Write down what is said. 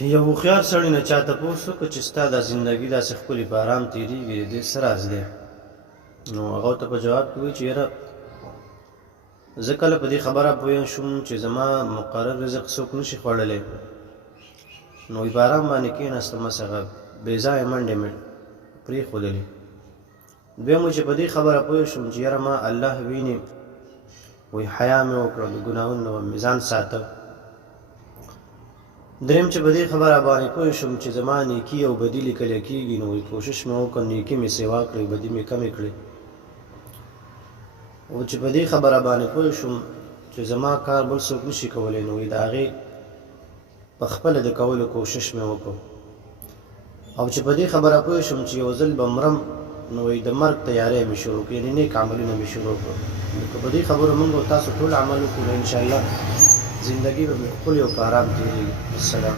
یو هوښیار سړي نه چا تپوس وکړه چې ستا دا زندګي داسې ښکلې په ارام تېرېږي د دې څه راز دی؟ نو هغه ورته په جواب کې وایي چې یاره زه کله په دې خبره پوه شوم چې زما مقرر رزق څوک نشي خوړلی، نو په ارام باندې کېناستم، بس هغه بې ځایه منډې مې پرېښودلې. دویم چې په دې خبره پوه شوم چې یاره ما الله ویني، وایي حیا مې وکړه، د ګناهونو مې ځان ساته. دریم چې په دې خبره باندې پوه شوم چې زما نیکي او بدي لیکلی کېږي، نو کوشش مې وکړ نیکي مې سیوا کړې، بدي مې کمې کړې. او چې په دې خبره باندې پوه شوم چې زما کار بل څوک نشي کولی، نو د هغې په خپله د کولو کوشش مې وکړ. او چې په دې خبره پوه شوم چې یو ځل به مرم، نو د مرګ تیاری مې شروع کړ، یعنې نیک عملونه مې شروع کړ. که په دې خبرو موږ او تاسو ټول عمل وکړو، انشاءالله زندګي به مې ښکلې او په ارام تېرېږي. السلام.